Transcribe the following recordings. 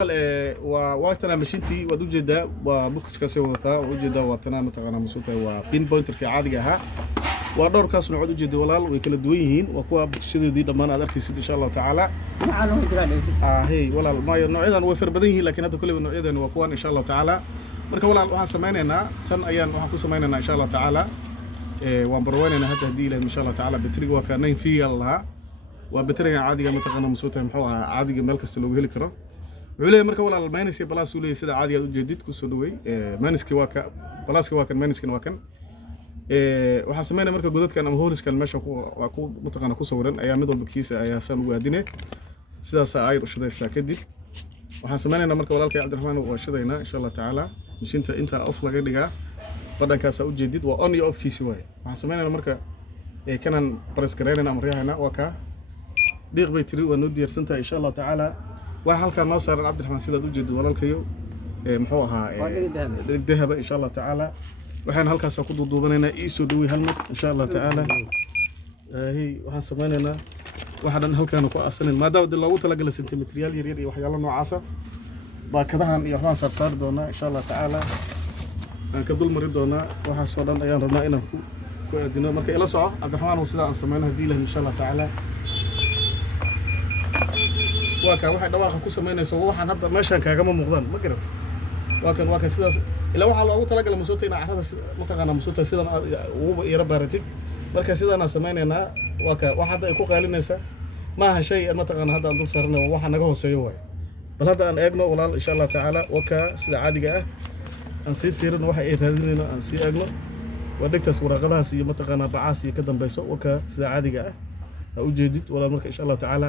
ووقتنا مشينتي ودوجدا وبوكس كاسي وتا وجدا واتنا متقنا مسوتا وبين بوينتر كعادي أها ودور كاس نعود جدا ولال ويكل دويهين وكوا بكسيد دي دمان أدرك يسيد إن شاء الله تعالى. هي ولا ما نوعيدا وفر بديه لكن هذا كله نوعيدا وكوان إن شاء الله تعالى. مركب ولا وحنا سمعنا تن أيام وحنا سمعنا إن شاء الله تعالى. وانبرواننا هذا هدي إن شاء الله تعالى بتريق وكانين في الله وبتريق عادي متقنا مسوتا محوها عادي ملك استلوه لكرة. عليه مركب ولا المانيسي بلاس ولي سيد عادي جديد كسودوي مانيسكي واكا بلاسكي واكن مانيسكي واكن waxaa sameynaa marka godadkan ama hooriskan meesha waa ku mutaqana ku sawiran ayaa mid walba kiisa ayaa san ugu aadinay sidaas ay u shadaysaa kadib waxaan sameynaynaa marka walaalkay Cabdiraxmaan waa shadaynaa insha Allah taala mishinta inta off laga dhigaa badankaas u jeedid waa on iyo off kiisa way waxaan sameynaynaa marka kanan press gareynaa ama riyaahna waa ka dhiiq bay tiri waa noo diyaarsantahay insha Allah taala waxa halka noo saaran Cabdiraxmaan sidaad u jeedid walaalkayo muxuu ahaa dahaba insha Allah taala waxaan halkaas ku duuduubanaynaa iisoo dhawey hal mar insha Allah taala waxaan sameynaynaa waxaan halkaan ku asanin maadaama loogu talagalay sentimetriyaal yar yar iyo waxyaalo noocaas ah baakadahan iyo waxaan saar doonaa insha Allah taala aan ka dul mari doonaa waxa soo dhan ayaan rabnaa inaan ku aadino marka ila soco Cabdiraxmaan sida aan sameeyay hadii ilaah insha Allah taala waxay dhawaaqa ku sameynayso waxaan hadda meeshan kaagama muuqdaan ma garato waa kan sidaas ila waxa loogu talagalay musuuta in carrada mutaqana musuuta sidan ugu yara baaratig marka sidana sameeynayna waxa hadda ay ku qaalinaysa ma aha shay mutaqana hadda aan dul saarnay waxa naga hooseeyo way bal hadda aan eegno walaal insha Allah taala waka sida caadiga ah aan si fiirin waxa ay raadinayno aan si eegno wadagtaas waraqadaas iyo mutaqana bacaas iyo ka dambayso waka sida caadiga ah u jeedid walaal marka insha Allah taala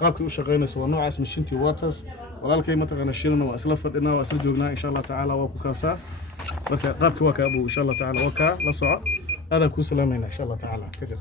qaabkii u shaqeynayso waa noocaas mishintii waters walaalkay mataqana shirna waa isla fadhina waa isla joognaa insha Allah taala waa ku kaasa marka qaabkii waa ka abu insha Allah taala waa ka la soco aad ku salaamayna insha Allah taala ka jir